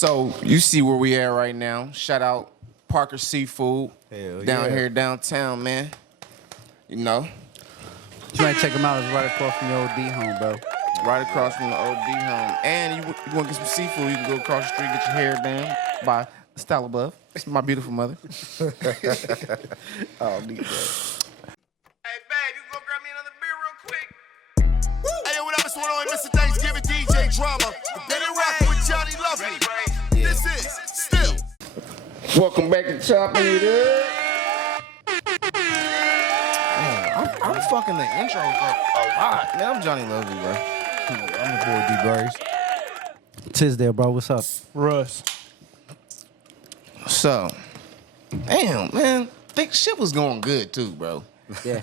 So you see where we at right now. Shout out Parker Seafood down here downtown, man. You know, You might check them out. It's right across from your OD home, bro. right across from the OD home. And you want to get some seafood, you can go across the street, get your hair done by Style Above. It's my beautiful mother. Oh, need that. Hey, babe, you can go grab me another beer real quick? Hey, yo, what up? It's one on Mr. Thanksgiving DJ Drama. Then it rock with Johnny Lovely. This is Still. Welcome back to Choppin' It Up. I'm fucking the intro up a lot. Man, I'm Johnny Lovely, bro. I'm the boy D-Brace. Tisdale, bro. What's up? Russ. So, damn, man, think shit was going good too, bro. Yeah.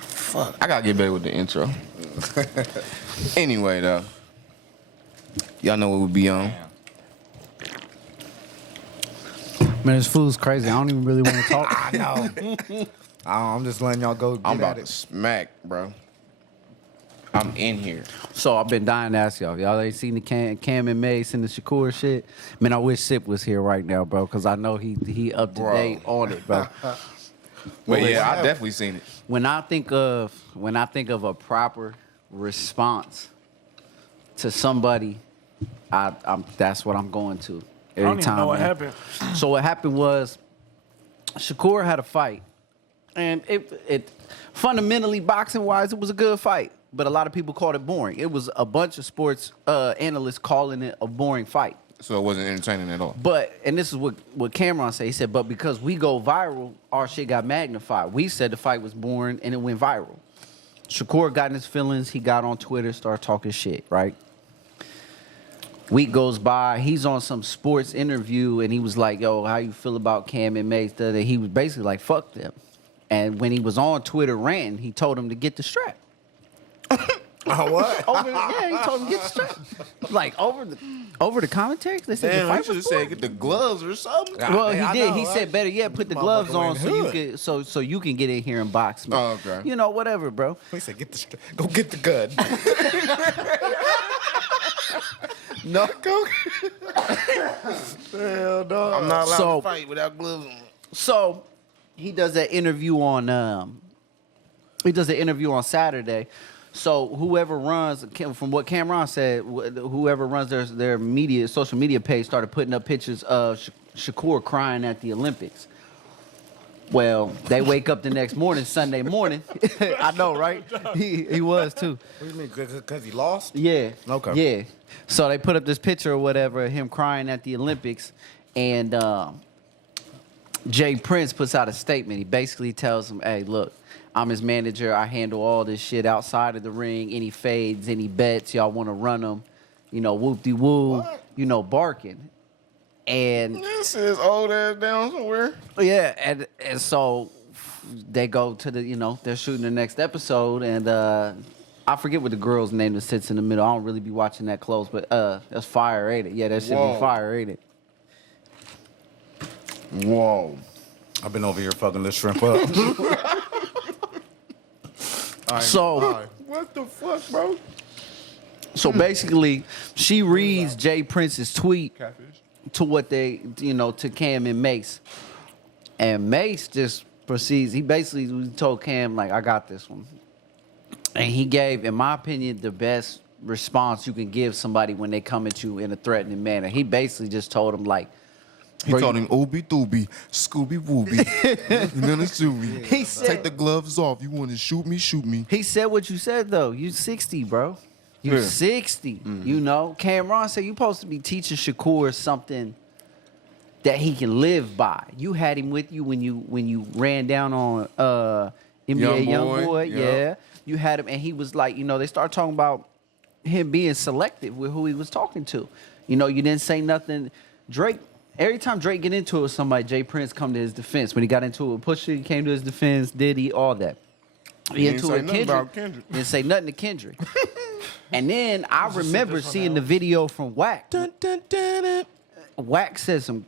Fuck, I gotta get better with the intro. Anyway, though, y'all know what we be on. Man, this food's crazy. I don't even really want to talk. I know. I'm just letting y'all go get I'm about at to it. smack, bro. I'm in here. So I've been dying to ask y'all. Y'all ain't seen the Cam and Mace and the Shakur shit? Man, I wish Sip was here right now, bro, because I know he up to date on it, bro. But yeah, I definitely seen it. When I think of a proper response to somebody, I'm that's what I'm going to every I don't even time. know what man. happened. So what happened was Shakur had a fight, and it fundamentally boxing wise, it was a good fight. But a lot of people called it boring. It was a bunch of sports analysts calling it a boring fight. So it wasn't entertaining at all. But, and this is what Cameron said. He said, but because we go viral, our shit got magnified. We said the fight was boring and it went viral. Shakur got in his feelings. He got on Twitter, started talking shit, right? Week goes by. He's on some sports interview and he was like, yo, how you feel about Cam and Mace? He was basically like, fuck them. And when he was on Twitter ranting, he told him to get the strap. Oh, what? He told him to get the strap. Like over the commentary, they said Damn, the I fight should was have boring. said get the gloves or something. Well, I he did. know, He right? said, better yet, put the Motherfucker gloves on went so you hood. can so you can get in here and box me. Oh, okay. You know, whatever, bro. He said, go get the gun. No, go. Hell no. I'm not allowed So- to fight without gloves on. So he does that interview on Saturday. So whoever runs, from what Cameron said, whoever runs their social media page started putting up pictures of Shakur crying at the Olympics. Well, they wake up the next morning, Sunday morning. I know, right? He was too. What do you mean? Because he lost? Yeah. Okay. Yeah. So they put up this picture or whatever of him crying at the Olympics, and Jay Prince puts out a statement. He basically tells him, hey, look, I'm his manager. I handle all this shit outside of the ring. Any fades, any bets, y'all want to run them, whoop-de-woo, barking. And This is old ass down somewhere. yeah, and so they go to they're shooting the next episode, and I forget what the girl's name that sits in the middle. I don't really be watching that close, but that's fire, ain't it? Yeah, that should Whoa. be fire, ain't it? Whoa. I've been over here fucking this shrimp up. So, What the fuck, bro? so basically, she reads Jay Prince's tweet to what they, to Cam and Mace. And Mace just proceeds. He basically told Cam, like, I got this one. And he gave, in my opinion, the best response you can give somebody when they come at you in a threatening manner. He basically just told him, like, He told him, Ooby Dooby, Scooby Wooby. You're gonna sue me. He said- Take the gloves off. You want to shoot me, shoot me. he said what you said, though. You 60, bro. You Yeah. 60. Cameron said you supposed to be teaching Shakur something that he can live by. You had him with you when you ran down on NBA Young Youngboy. Boy, Yeah. yeah. You had him, and he was like, they started talking about him being selective with who he was talking to. You didn't say nothing. Drake, every time Drake get into it with somebody, Jay Prince come to his defense. When he got into it with Pusha, he came to his defense, Diddy, all that. He didn't into say it, nothing about Kendrick. Didn't say nothing to Kendrick. And then I remember seeing the video from Wack. Wack said some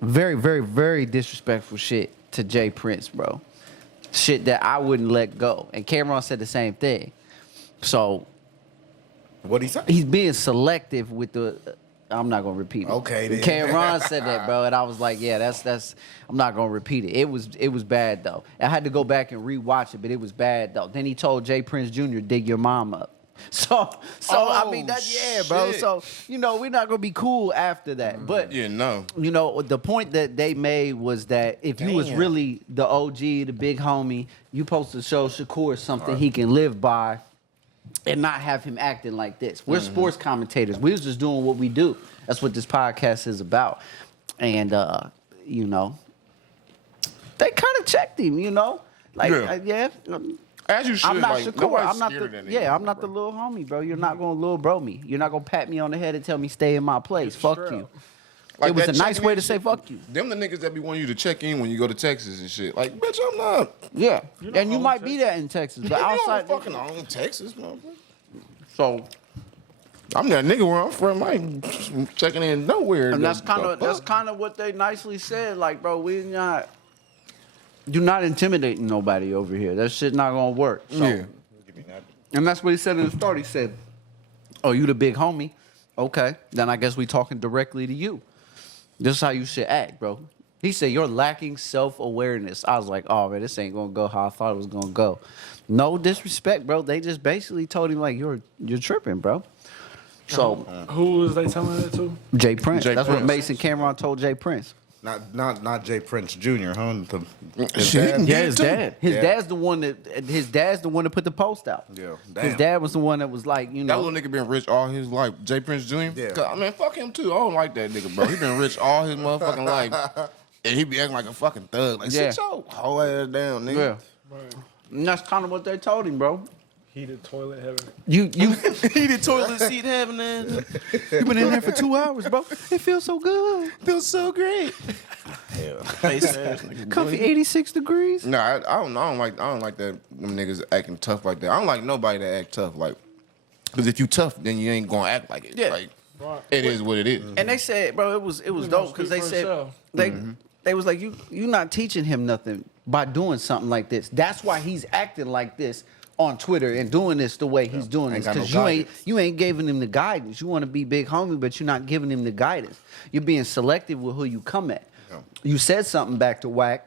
very, very, very disrespectful shit to Jay Prince, bro. Shit that I wouldn't let go. And Cameron said the same thing. So What'd he say? He's being selective with the. I'm not gonna repeat it. Okay, then. Cameron said that, bro, and I was like, yeah, that's. I'm not gonna repeat it. It was bad though. I had to go back and rewatch it, but it was bad though. Then he told Jay Prince Jr. dig your mom up. So I mean bro. shit. So we're not gonna be cool after that. But Yeah, no. the point that they made was that if you was really the OG, the big homie, you supposed to show Shakur something he can live by. And not have him acting like this. We're sports commentators. We was just doing what we do. That's what this podcast is about. And they kind of checked him. Like As you should. I'm not like, Shakur. nobody's I'm not scared of the that nigga, I'm not the little homie, bro. You're not gonna little bro me. You're not gonna pat me on the head and tell me stay in my place. Fuck you. Like it was a that nice checking way in to say shit, fuck you. Them the niggas that be wanting you to check in when you go to Texas and shit. Like, bitch, I'm not. Yeah, not and you home might Texas. be that in Texas, but You know outside. I'm fucking own Texas, motherfucker. So I'm that nigga where I'm from. I ain't checking in nowhere. And that's kind of what they nicely said. Like, bro, you're not intimidating nobody over here. That shit not gonna work. So, Yeah. And that's what he said in the start. He said, "Oh, you the big homie? Okay, then I guess we talking directly to you. This is how you should act, bro." He said, "You're lacking self-awareness." I was like, "Oh man, this ain't gonna go how I thought it was gonna go." No disrespect, bro. They just basically told him like, "You're tripping, bro." So Who was they telling that to? Jay Prince. Jay That's what Prince. Mason Cameron told Jay Prince. Not Jay Prince Jr., huh? His Shit. dad? Yeah, his dad. His Yeah. dad's the one that put the post out. Yeah, His damn. dad was the one that was like, That little nigga been rich all his life. Jay Prince Jr. Yeah. 'Cause, I mean, fuck him too. I don't like that nigga, bro. He been rich all his motherfucking life. And he be acting like a fucking thug. Like, Yeah. sit your whole ass down, nigga. Yeah. And that's kind of what they told him, bro. Heated toilet heaven. You Heated toilet seat heaven, man. you been in there for 2 hours, bro. It feels so good. Feels so great. Face ass nigga. Comfy 86 degrees. No, I don't like that them niggas acting tough like that. I don't like nobody that act tough like. Because if you tough, then you ain't gonna act like it. Yeah. Like, Right. it is what it is. And they said, bro, it was dope because they speak for said itself. they was like, you not teaching him nothing by doing something like this. That's why he's acting like this on Twitter and doing this the way he's doing Ain't this. got no Because you ain't giving him the guidance. You want to be big homie, but you're not giving him the guidance. You're being selective with who you come at. Yeah. You said something back to Wack,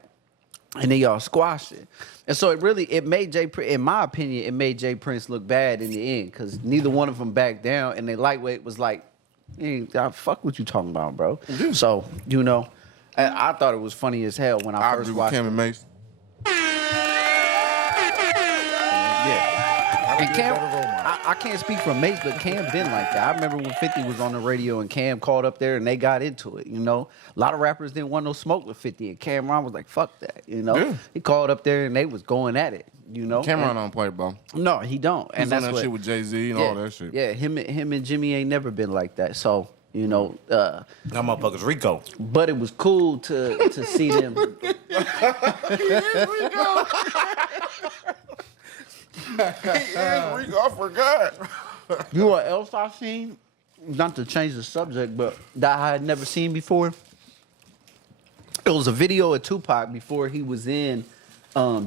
and then y'all squashed it. And so it made in my opinion, it made Jay Prince look bad in the end because neither one of them backed down, and they lightweight was like, hey, fuck what you talking about, bro. So, I thought it was funny as hell when I I first agree with watched Cam it. and Mace. And Cam, I can't speak for Mace, but Cam been like that. I remember when 50 was on the radio and Cam called up there and they got into it, A lot of rappers didn't want no smoke with 50 and Cameron was like, fuck that, Yeah. He called up there and they was going at it, Cameron don't play, bro. No, he don't. He's And on that's that what, shit with Jay-Z and all that shit. Yeah, him and Jimmy ain't never been like that. So, That motherfucker's Rico. but it was cool to see them. Rico, I forgot. You know what else I seen? Not to change the subject, but that I had never seen before. It was a video of Tupac before he was in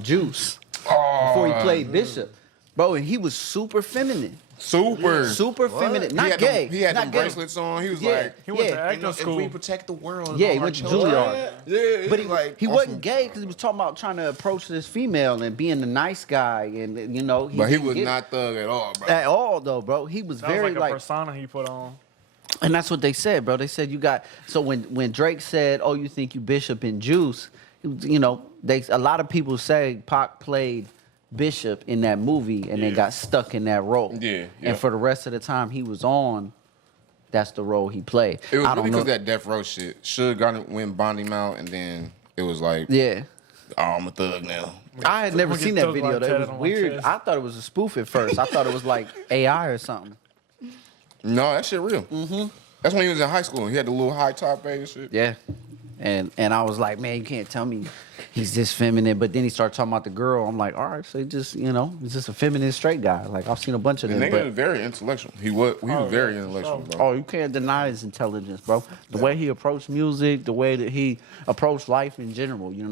Juice. Before he played Bishop. Bro, and he was super feminine. Super feminine. Not gay. He had not them gay. bracelets on. He was Yeah. like, He went to Yeah. acting if school. we protect the world. Yeah, all he our went to children. Juilliard. Yeah, But he awesome. wasn't gay because he was talking about trying to approach this female and being the nice guy. And, But he didn't was get not thug at all, bro. it at all, though, bro. He was That was very like a persona he put on. And that's what they said, bro. They said you got so when Drake said, "Oh, you think you Bishop and Juice," a lot of people say Pac played Bishop in that movie and then got stuck in that role. Yeah. And for the rest of the time he was on, that's the role he played. It was I really don't know. because that Death Row shit. Suge went bond him out, and then it was like, Yeah. oh, I'm a thug now. I had never Look at seen that Thug video. Life That tatted was on my weird. chest. I thought it was a spoof at first. I thought it was like AI or something. No, that shit real. Mm-hmm. That's when he was in high school. He had the little high top and shit. Yeah. And I was like, man, you can't tell me he's this feminine. But then he started talking about the girl. I'm like, all right, so he just, he's just a feminine straight guy. Like, I've seen a bunch of The them. nigga But, was very intellectual. He was very intellectual, bro. oh, you can't deny his intelligence, bro. The way he approached music, the way that he approached life in general, Yeah.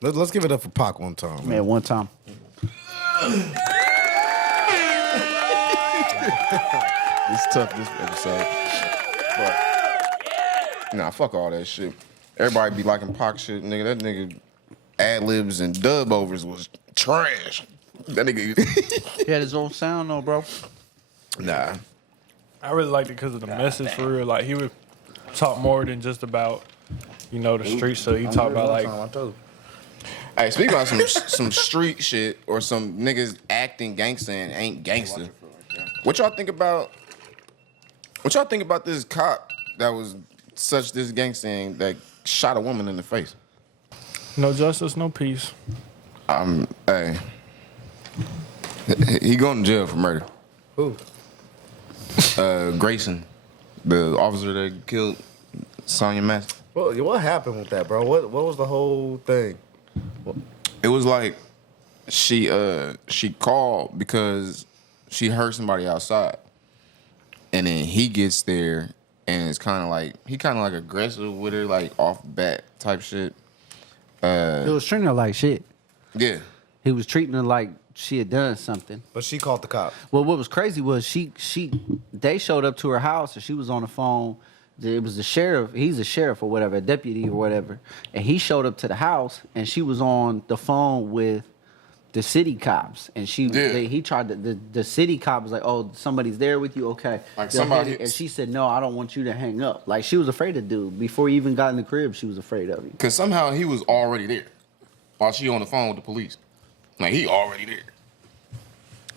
Let's give it up for Pac one time, man. Man, one time. It's tough this episode. But nah, fuck all that shit. Everybody be liking Pac shit, nigga. That nigga ad-libs and dub overs was trash. That nigga. He had his own sound though, bro. Nah. I really liked it because of the message for real. Like he would talk more than just about, the streets. So he talked about like, Hey, speaking about some street shit or some niggas acting gangster and ain't gangster. What y'all think about this cop that was such this gangster and that shot a woman in the face? no justice, no peace. Hey. He going to jail for murder. Who? Grayson, the officer that killed Sonya Massey. Well, what happened with that, bro? What was the whole thing? It was like she called because she heard somebody outside, and then he gets there and it's kind of like aggressive with her, like off bat type shit. He was treating her like shit. Yeah. He was treating her like she had done something. But she called the cop. Well, what was crazy was they showed up to her house and she was on the phone. It was the sheriff. He's a sheriff or whatever, a deputy or whatever. And he showed up to the house and she was on the phone with the city cops. And he tried to, the city cop was like, oh, somebody's there with you? Okay. Like somebody. And she said, no, I don't want you to hang up. Like she was afraid of dude. Before he even got in the crib, she was afraid of him. Because somehow he was already there while she on the phone with the police. Like, he already there.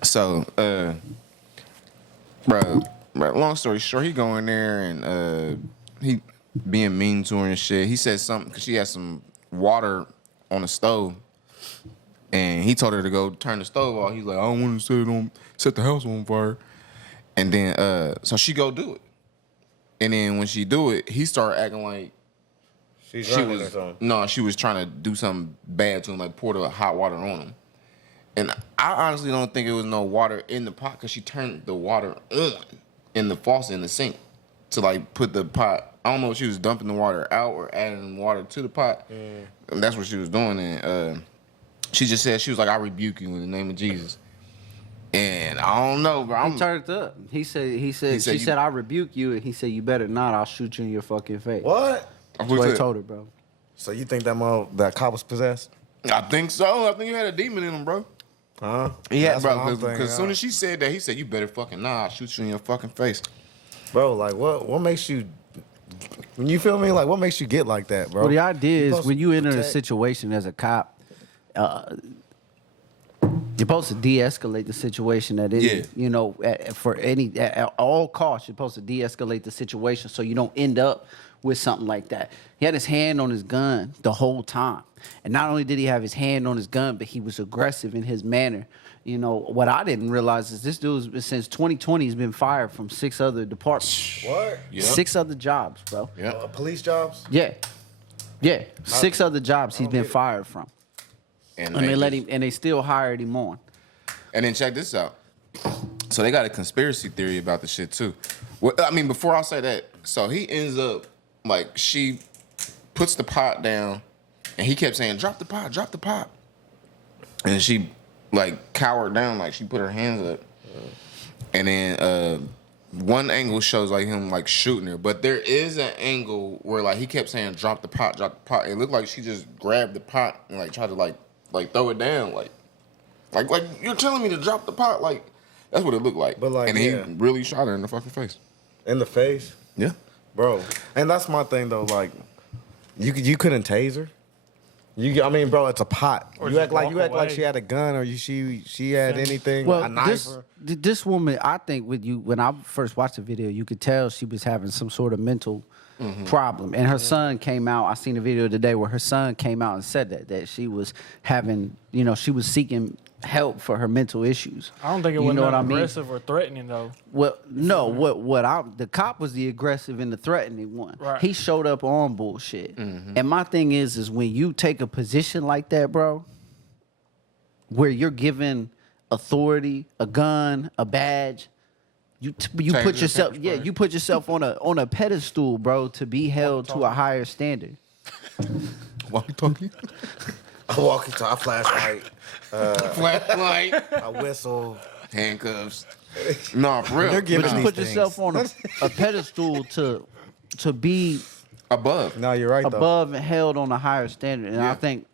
So, bro, long story short, he go in there and he being mean to her and shit. He said something because she had some water on the stove. And he told her to go turn the stove off. He's like, I don't want to set the house on fire. And then, so she go do it. And then when she do it, he started acting like She was trying to do something bad to him, like pour the hot water on him. And I honestly don't think it was no water in the pot because she turned the water on in the faucet in the sink to like put the pot. I don't know if she was dumping the water out or adding water to the pot. And that's what she was doing. And she just said, she was like, I rebuke you in the name of Jesus. And I don't know, bro. He turned up. She said, I rebuke you. And he said, you better not. I'll shoot you in your fucking face. What? That's what he told her, bro. So you think that cop was possessed? I think so. I think he had a demon in him, bro. Huh? Yeah, bro. Because as soon as she said that, he said, you better fucking not. I'll shoot you in your fucking face. Bro, like, what makes you... You feel me? Like, what makes you get like that, bro? Well, the idea is when you enter a protect. situation as a cop, you're supposed to de-escalate the situation that is, at all costs, you're supposed to de-escalate the situation so you don't end up with something like that. He had his hand on his gun the whole time. And not only did he have his hand on his gun, but he was aggressive in his manner. You know, what I didn't realize is this dude, since 2020, he's been fired from 6 other departments. What? Yep. 6 other jobs, bro. Yep. Police jobs? Yeah. 6 other jobs he's been fired from. And they let him, and they still hired him on. And then check this out. So they got a conspiracy theory about the shit too. Well, I mean, before I say that, so he ends up like she puts the pot down, and he kept saying, "Drop the pot, drop the pot," and she like cowered down, like she put her hands up, and then one angle shows like him like shooting her, but there is an angle where like he kept saying, "Drop the pot, drop the pot." It looked like she just grabbed the pot and like tried to like throw it down, like you're telling me to drop the pot, like that's what it looked like. But, like, and he really shot her in the fucking face. In the face? Yeah, Bro. And that's my thing, though. Like, you couldn't tase her? I mean, bro, it's a pot. Or You just act like walk she had a gun or she had anything, a Well, knife. this woman, I think when I first watched the video, you could tell she was having some sort of mental problem. And her son came out. I seen a video today where her son came out and said that she was having, she was seeking help for her mental issues. I don't think it was aggressive or threatening though. Well, no, the cop was the aggressive and the threatening one. Right. He showed up on bullshit. And my thing is when you take a position like that, bro, where you're given authority, a gun, a badge, you put yourself on a pedestal, bro, to be held to a higher standard. walkie-talkie, A walkie-talkie, a flashlight, flashlight, a whistle. handcuffs. No, for real. They're giving But you these put things. yourself on a pedestal to be above. No, you're right, though. above and held on a higher standard. And I Yeah. think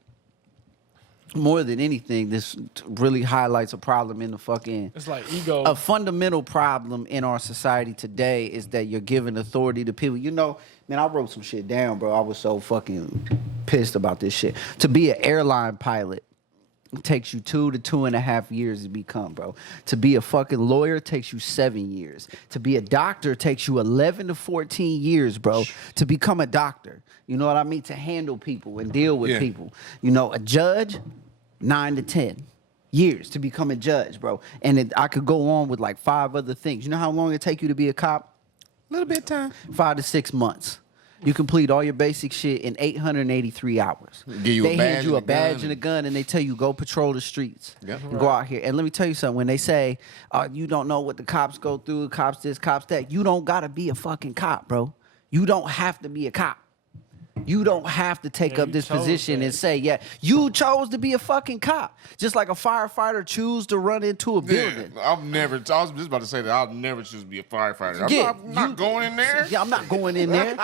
more than anything, this really highlights a problem in the fucking It's like ego. a fundamental problem in our society today is that you're giving authority to people. You know, man, I wrote some shit down, bro. I was so fucking pissed about this shit. To be an airline pilot takes you 2 to 2.5 years to become, bro. To be a fucking lawyer takes you 7 years. To be a doctor takes you 11 to 14 years, bro. To become a doctor, you know what I mean? To handle people and deal with Yeah. people. You know, a judge, 9 to 10 years to become a judge, bro. And I could go on with like 5 other things. You know how long it take you to be a cop? A little bit of time. 5 to 6 months. You complete all your basic shit in 883 hours. Give you a They badge hand you and a a badge gun and a gun, and they tell you go patrol the streets. Yep. And go out here. And let me tell you something. When they say you don't know what the cops go through, cops this, cops that, you don't gotta be a fucking cop, bro. You don't have to be a cop. You don't have to take Yeah, up you this chose position that. and say, yeah, you chose to be a fucking cop. Just like a firefighter choose to run into a building. Yeah, I was just about to say that I'll never choose to be a firefighter. I'm not you- going in there. Yeah, I'm not going in there.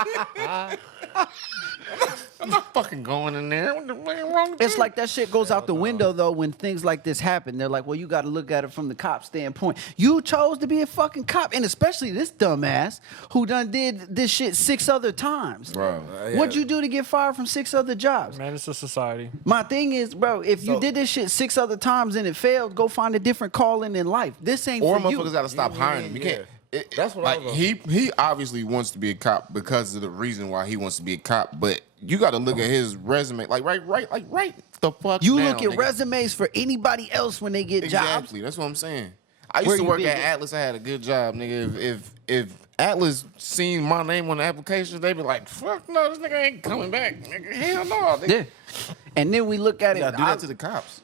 I'm not fucking going in there. What the fuck wrong with It's you? like that shit goes out the window though when things like this happen. They're like, well, you got to look at it from the cop standpoint. You chose to be a fucking cop, and especially this dumbass who done did this shit 6 other times. Bro. What'd you do to get fired from 6 other jobs? Man, it's a society. My thing is, bro, if you did this shit 6 other times and it failed, go find a different calling in life. This ain't Or for you. motherfuckers got to stop hiring him. You can't. That's what I like was- he obviously wants to be a cop because of the reason why he wants to be a cop. But you got to look at his resume. Like right the fuck. You down, look at nigga. resumes for anybody else when they get jobs. Exactly. That's what I'm saying. I used Where to you work been at get- Atlas. I had a good job, nigga. If Atlas seen my name on the application, they be like, "Fuck no, this nigga ain't coming back." Nigga, hell no. Nigga. Yeah. And then we look at You it. gotta do that to the cops.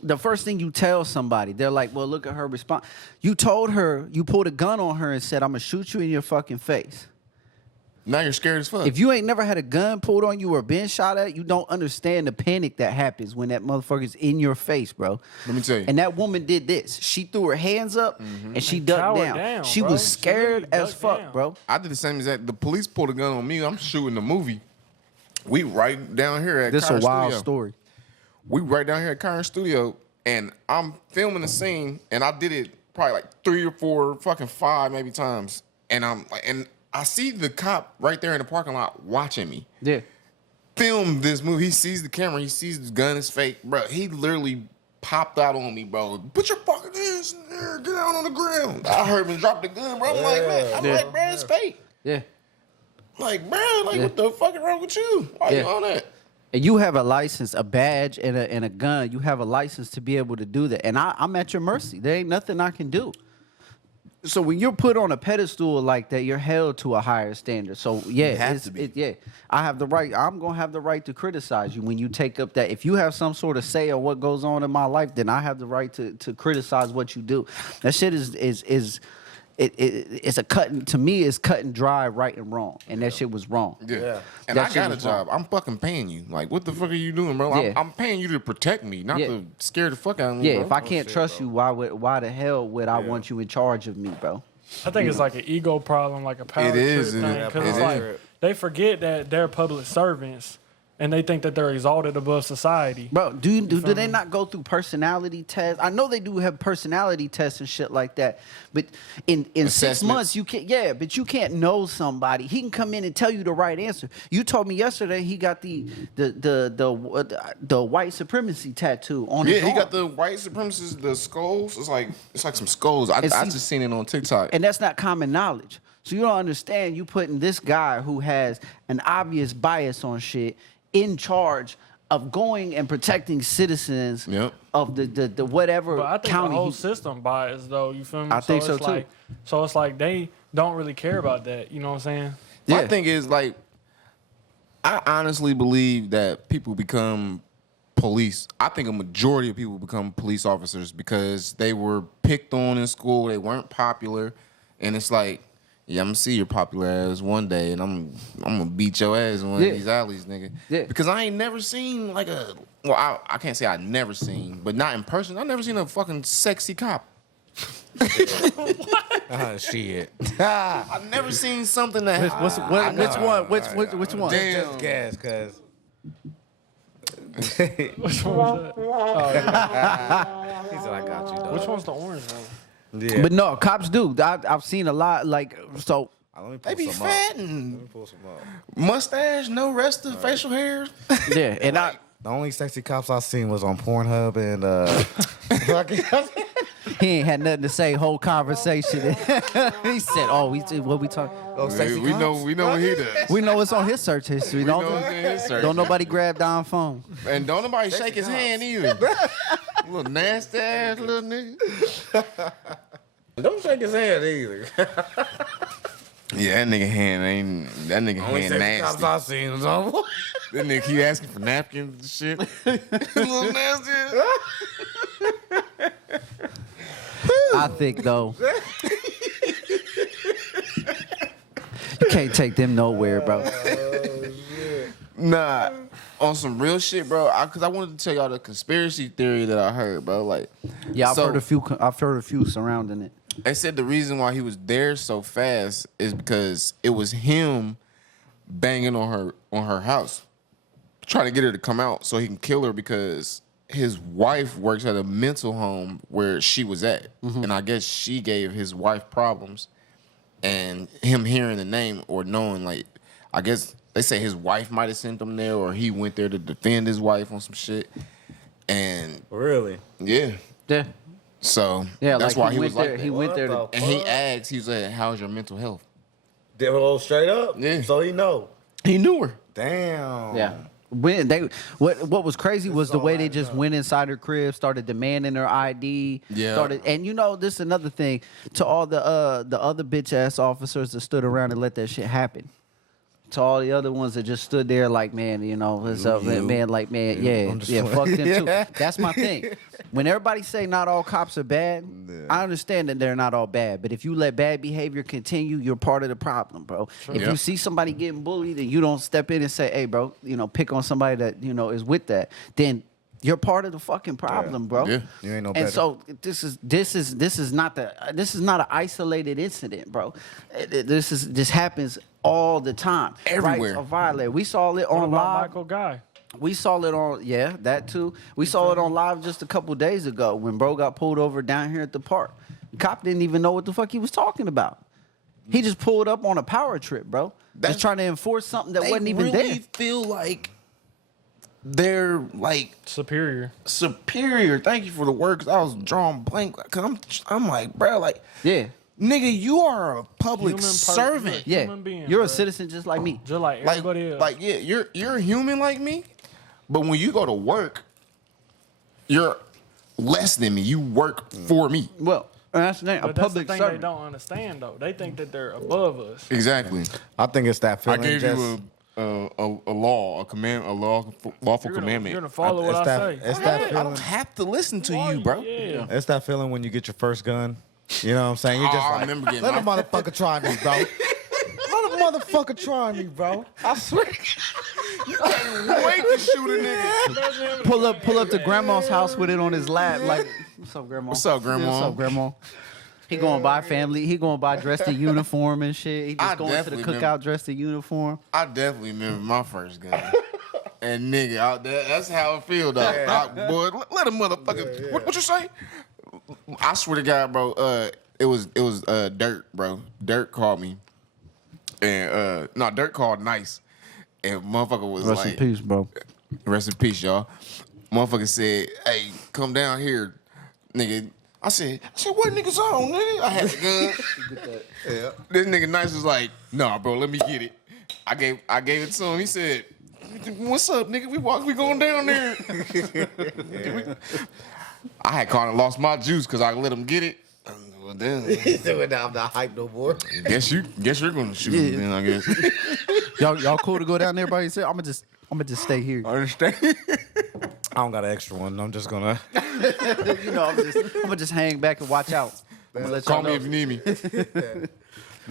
The first thing you tell somebody, they're like, well, look at her response. You told her, you pulled a gun on her and said, I'm going to shoot you in your fucking face. Now you're scared as fuck. If you ain't never had a gun pulled on you or been shot at, you don't understand the panic that happens when that motherfucker's in your face, bro. Let me tell you. And that woman did this. She threw her hands up and she ducked cowered down. down, She bro. was She scared really as ducked fuck, down. bro. I did the same exact. The police pulled a gun on me. I'm shooting the movie. We right down here at This is a Kyron wild Studio. story. We right down here at Kyron Studio, and I'm filming the scene, and I did it probably like 3 or 4, fucking 5 maybe times, and I'm like, and I see the cop right there in the parking lot watching me Yeah. film this movie. He sees the camera, he sees the gun is fake, bro. He literally popped out on me, bro. Put your fucking hands in there, get down on the ground. I heard him drop the gun, bro. I'm like, man, I'm like, bro, it's fake. Yeah. Like, bro, like, what the fuck is wrong with you? Why Yeah. you on that? And you have a license, a badge, and a gun. You have a license to be able to do that. And I'm at your mercy. There ain't nothing I can do. So when you're put on a pedestal like that, you're held to a higher standard. So yeah, have to be. yeah, I have the right. I'm gonna have the right to criticize you when you take up that. If you have some sort of say on what goes on in my life, then I have the right to criticize what you do. That shit it's a cut to me. It's cut and dry, right and wrong, and that shit was wrong. Yeah. And That I shit got a was wrong. job. I'm fucking paying you. Like, what the fuck are you doing, bro? Yeah. I'm paying you to protect me, not Yeah. to scare the fuck out of me, Yeah, bro. if I can't trust you, why the hell would I want you in charge of me, bro? I think it's like an ego problem, like a power It is, trip isn't thing. it? Because It it's is. like they forget that they're public servants and they think that they're exalted above society. Bro, do feel they me? not go through personality tests? I know they do have personality tests and shit like that, but in 6 Assessments. months you can't. Yeah, but you can't know somebody. He can come in and tell you the right answer. You told me yesterday he got the white supremacy tattoo on his Yeah, he arm. got the white supremacists, the skulls. It's like some skulls. I And see- just seen it on TikTok. And that's not common knowledge. So you don't understand. You putting this guy who has an obvious bias on shit in charge of going and protecting citizens Yep. of the whatever But I think county. the whole he- system biased, though. You feel me? I think so, it's too. Like, so it's like they don't really care about that. You know what I'm saying? My Yeah. thing is, like, I honestly believe that people become police. I think a majority of people become police officers because they were picked on in school. They weren't popular, and it's like, yeah, I'm gonna see your popular ass one day, and I'm gonna beat your ass in one Yeah. of these alleys, nigga. Yeah. Because I ain't never seen like a. Well, I can't say I never seen, but not in person. I never seen a fucking sexy cop. Shit. I've never seen something that. Which one? Damn. Just guess, cuz. Which one was that? Oh, yeah. He said, I got you, dog. Which one's the orange one? Yeah. But no, cops do. I've seen a lot. Like so. Let me They pull be some fat up. Let and me pull some up. mustache, no rest of facial hairs. Yeah, and I. The only sexy cops I seen was on Pornhub and He ain't had nothing to say. Whole conversation. He said, "Oh, what we talking? we know what he does. We know it's on his search history. know it's in his search. Don't nobody grab Don phone. And don't nobody shake his hand either. Little nasty ass little nigga. Don't shake his hand either. Yeah, that nigga hand Only hand sexy cops nasty. I seen was on. That nigga keep asking for napkins and shit. Little nasty. I think though, you can't take them nowhere, bro. Nah, on some real shit, bro. Cause I wanted to tell y'all the conspiracy theory that I heard, bro. Like, Yeah, I've so- heard a few. I've heard a few surrounding it. They said the reason why he was there so fast is because it was him banging on her house, trying to get her to come out so he can kill her because his wife works at a mental home where she was at, and I guess she gave his wife problems, and him hearing the name or knowing, like, I guess they say his wife might have sent him there or he went there to defend his wife on some shit, and Really? yeah, Yeah, so yeah. that's like why he was went like there. that. He went there. What To, And he asked, he was like, how's your mental health? Did it straight up? Yeah. So he know. He knew her. Damn. yeah. When they what was crazy was the all way they adding just up. went inside her crib, started demanding her ID. Yeah. Started, and you know this is another thing to all the other bitch ass officers that stood around and let that shit happen. To all the other ones that just stood there like, man, you know, what's up, man, like, man, yeah, I'm just yeah, fuck them too. Yeah. That's my thing. When everybody say not all cops are bad, I understand that they're not all bad. But if you let bad behavior continue, you're part of the problem, bro. If Yeah. you see somebody getting bullied and you don't step in and say, hey, bro, you know, pick on somebody that, you know, is with that, then you're part of the fucking problem, bro. Yeah. You ain't no And better. so this is not an isolated incident, bro. This happens all the time. Everywhere. Rights are violated. We saw it What on about live. Michael Guy? We saw it on, yeah, that too. We saw it on live just a couple days ago when bro got pulled over down here at the park. The cop didn't even know what the fuck he was talking about. He just pulled up on a power trip, bro. Just trying to enforce something that wasn't even really there. feel like they're like Superior. superior. Thank you for the word, because I was drawing blank. Cause I'm like, bro, like, Yeah, nigga, you are a public Human servant. yeah. Human being, You're a bro. citizen just like me. Just like Like, everybody else. like, yeah, you're a human like me, but when you go to work, you're less than me. You work for me. Well, that's the thing. but A that's the public thing servant. they don't understand, though. They think that they're above us. Exactly. I think it's that I feeling. gave just, you a law, a command, a lawful commandment. You're gonna follow what it's I that, say. it's that I feeling. don't have to listen to you, bro. Yeah. It's that feeling when you get your first gun. You know what I'm saying? You're just Oh, I like, remember getting let a my- motherfucker try me, bro. Let a motherfucker try me, bro. I swear. Wait to shoot a nigga. Pull up to grandma's house with it on his lap, like, what's up, grandma? What's up, grandma? What's up, grandma? He going by family. He going by dressed in uniform and shit. He I just going to the definitely cookout remember. dressed in uniform. I definitely remember my first gun. And nigga, out there, that's how it feel, though. Boy, let a motherfucker. What you say? I swear to God, bro. It was Dirt, bro. Dirt called me, and no, Dirt called Nice, and motherfucker was Rest like, in peace, bro. Rest in peace, y'all. Motherfucker said, hey, come down here, nigga. I said, what niggas on, nigga? I had the gun. Yeah. This nigga Nice was like, nah, bro, let me get it. I gave it to him. He said, what's up, nigga? We going down there. I had kind of lost my juice because I let him get it. Well, then, I'm not hype no more. guess you're gonna shoot him then, I guess. Y'all cool to go down there by yourself? I'm gonna just stay here. Understand? I don't got an extra one. I'm just gonna. You know, I'm gonna just hang back and watch out. I'm gonna let Call y'all me know. if you need me.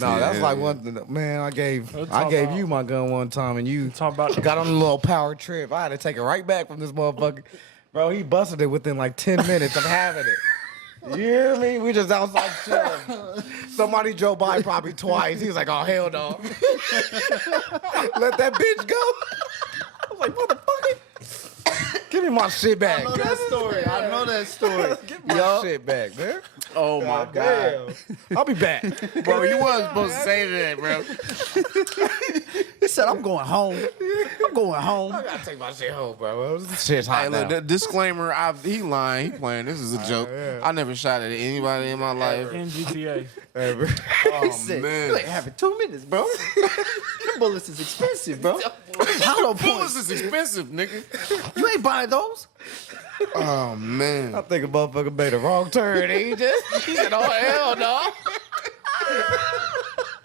No, that's like yeah. one. Man, I gave talk you about- my gun one time, and you Talk about got on a little power trip. I had to take it right back from this motherfucker. Bro, he busted it within like 10 minutes of having it. You hear me? We just outside chilling. Somebody drove by probably twice. He was like, oh, hell no. Let that bitch go. I was like, motherfucker. Give me my shit back. I know that story. I know that story. Give me my shit back, man. Oh my God. Damn. I'll be back. Bro, you wasn't supposed to say that, bro. He said, I'm going home. I'm going home. I gotta take my shit home, bro. This shit's hot Hey, look, now. disclaimer, he lying, he playing. This is a joke. yeah. I never shot at anybody in my life. In GTA. Ever. He said, man. you ain't having 2 minutes, bro. Them bullets is expensive, bro. Hollow Bullets points. is expensive, nigga. You ain't buying those? Oh, man. I think a motherfucker made a wrong turn. He said, oh, hell no.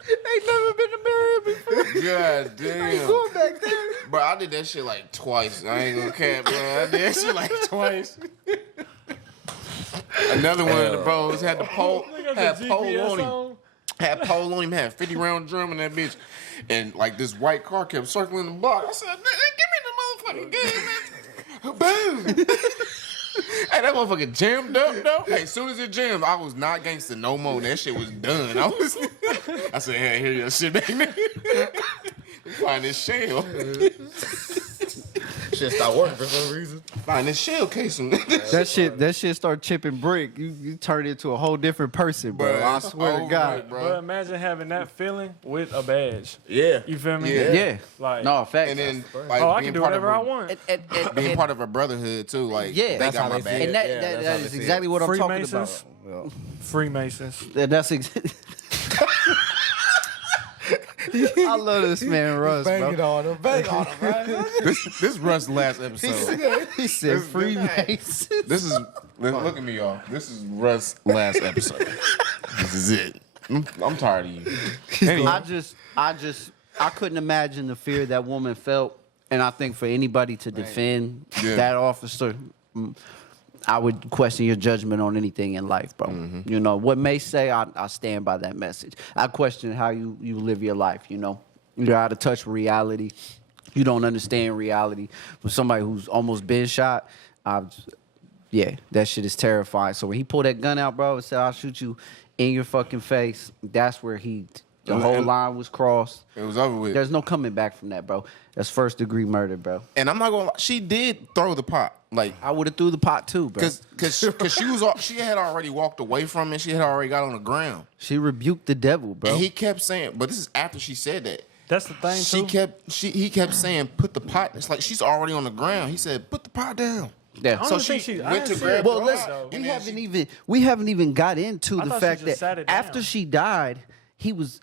Ain't never been to Marion before. God damn. Going back there. Bro, I did that shit like twice. I ain't gonna cap, bro. I did that shit like twice. Another one of the bros had the pole, had pole on him. Had pole on him, had 50-round drum in that bitch. And like this white car kept circling the block. I said, give me the motherfucking gun, man. Boom. Hey, that motherfucker jammed up, though. Hey, as soon as it jammed, I was not gangster no more. That shit was done. I said, hey, here your shit back, nigga. Find this shell. Shit stopped working for some reason. Find this shell casing. That shit start chipping brick. You turn into a whole different person, bro. I it's swear to over, God. bro. But imagine having that feeling with a badge. Yeah. You feel me? Yeah. Yeah. Like, No, facts. And then, like, oh, I being can do part of whatever I a- want. Being part of a brotherhood, too. Like, Yeah. they That's got how my they see back. it. and Yeah, that that's how is they see exactly what I'm talking Freemasons. about. Freemasons. And that's I love this man, Russ, Bang it bro. on him. Bang on him, bro. This Russ' last episode. He said Freemasons. This is, look at me, y'all. This is Russ' last episode. This is it. I'm tired of you. Anyway. I couldn't imagine the fear that woman felt, and I think for anybody to defend Yeah. that officer, I would question your judgment on anything in life, bro. You know, what May say, I stand by that message. I question how you live your life, you know. You're out of touch with reality. You don't understand reality. For somebody who's almost been shot, yeah, that shit is terrifying. So when he pulled that gun out, bro, and said, I'll shoot you in your fucking face, that's where the whole line was crossed. It was over with. There's no coming back from that, bro. That's first degree murder, bro. And I'm not gonna lie, she did throw the pot. Like, I would have threw the pot too, bro. cause she had already walked away from it. She had already got on the ground. She rebuked the devil, bro. And he kept saying, but this is after she said that. That's the thing, too. He kept saying, put the pot. It's like she's already on the ground. He said, put the pot down. Yeah. I don't So even think she I went didn't to see grab it the Well, blood, listen, though. we haven't even got into I the thought she fact just that sat it down. after she died, he was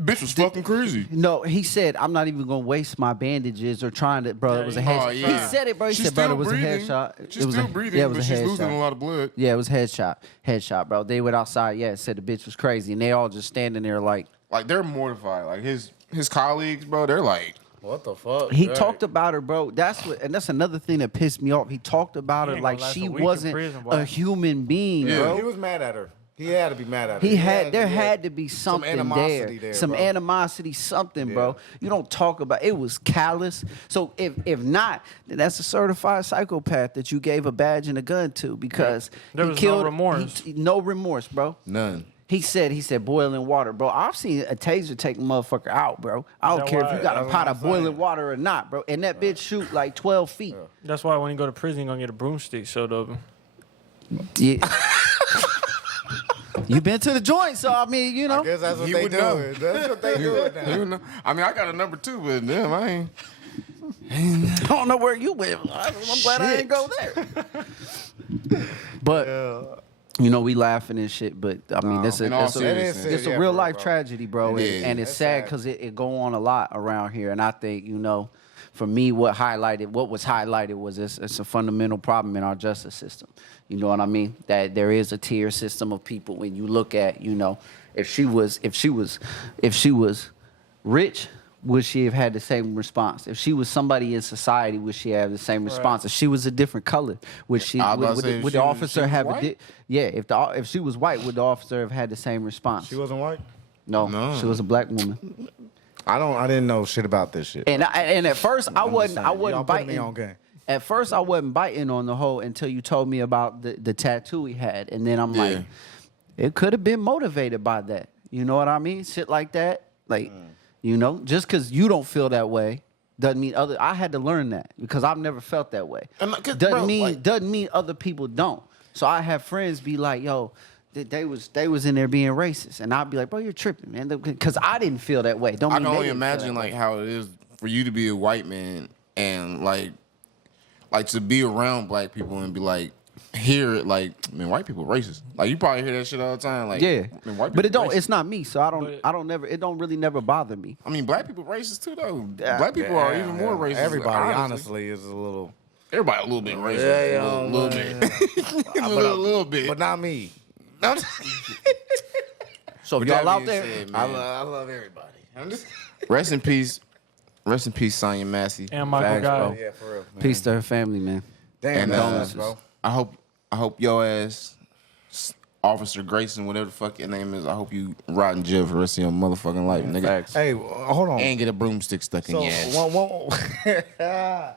Bitch was fucking crazy. no. He said, "I'm not even gonna waste my bandages or trying to, bro. It was a headshot." Oh, yeah. He said it, bro. He She's said, "Bro, still it was breathing. a headshot. She's it was still a, breathing, yeah, it was but a she's headshot. losing a lot of blood. Yeah, it was headshot, bro. They went outside. Yeah, said the bitch was crazy, and they all just standing there like." Like, they're mortified. Like, his colleagues, bro, they're like, What the fuck? He Right. talked about her, bro. And that's another thing that pissed me off. He talked about He her ain't like gonna last she a week in wasn't prison, boy. a human being, Yeah. bro. He was mad at her. He had to be mad at her. There had to be something animosity there. there, Some bro. animosity, something, bro. You don't talk about it was callous. So if not, then that's a certified psychopath that you gave a badge and a gun to because There he was no killed remorse. no remorse, bro. none. He said boiling water, bro. I've seen a taser take a motherfucker out, bro. I don't That care if why- you got a that's pot what of I'm saying. boiling water or not, bro. And that bitch shoot like 12 feet. That's why when you go to prison, you're going to get a broomstick showed up. Yeah. You been to the joint, so I mean, you know. I guess that's what He they would know. doing. That's what they doing now. You know? I mean, I got a number 2, but damn, I ain't. I don't know where you went. I'm glad I didn't go there. But you know, we laughing and shit. But I mean, this in all is seriousness. it's a Yeah, real bro, life bro. tragedy, bro. It And, is. and it's It's sad sad. because it go on a lot around here. And I think for me, what was highlighted was it's a fundamental problem in our justice system. You know what I mean? That there is a tier system of people. When you look at, if she was rich, would she have had the same response? If she was somebody in society, would she have the same response? If she was a different color, would she? I was about to say, if Would she the was- officer she was have white? if she was white, would the officer have had the same response? She wasn't white? No, she was a black woman. I didn't know shit about this shit. And at first I wasn't Y'all putting me biting. on game. At first, I wasn't biting on the whole until you told me about the tattoo he had, and then I'm like, it could have been motivated by that. You know what I mean? Shit like that, like, you know, just because you don't feel that way doesn't mean other. I had to learn that because I've never felt that way. Doesn't mean other people don't. So I have friends be like, yo. They was in there being racist, and I'd be like, bro, you're tripping, man, because I didn't feel that way. Don't I mean can they only didn't feel imagine that like way. how it is for you to be a white man and like to be around black people and be like hear it like, man, white people racist. Like you probably hear that shit all the time. Like, Yeah, man, white but it people don't. racist. It's not me, so I don't never. It don't really never bother me. I mean, black people racist too though. Black people are even more racist. Everybody, honestly, is a little. Everybody a little bit racist. Yeah, a little bit. a little bit. But not me. So if With y'all that out being there, said, I man, love everybody. I'm just. rest in peace. Rest in peace, Sonya Massey. And Michael Facts, Guy. bro. Yeah, for real. Man. peace to her family, man. Damn, And that's bro. I hope your ass, Officer Grayson, whatever the fuck your name is, I hope you rot in jail for the rest of your motherfucking life, nigga. Facts. Hey, hold on. And get a broomstick stuck in So your ass. one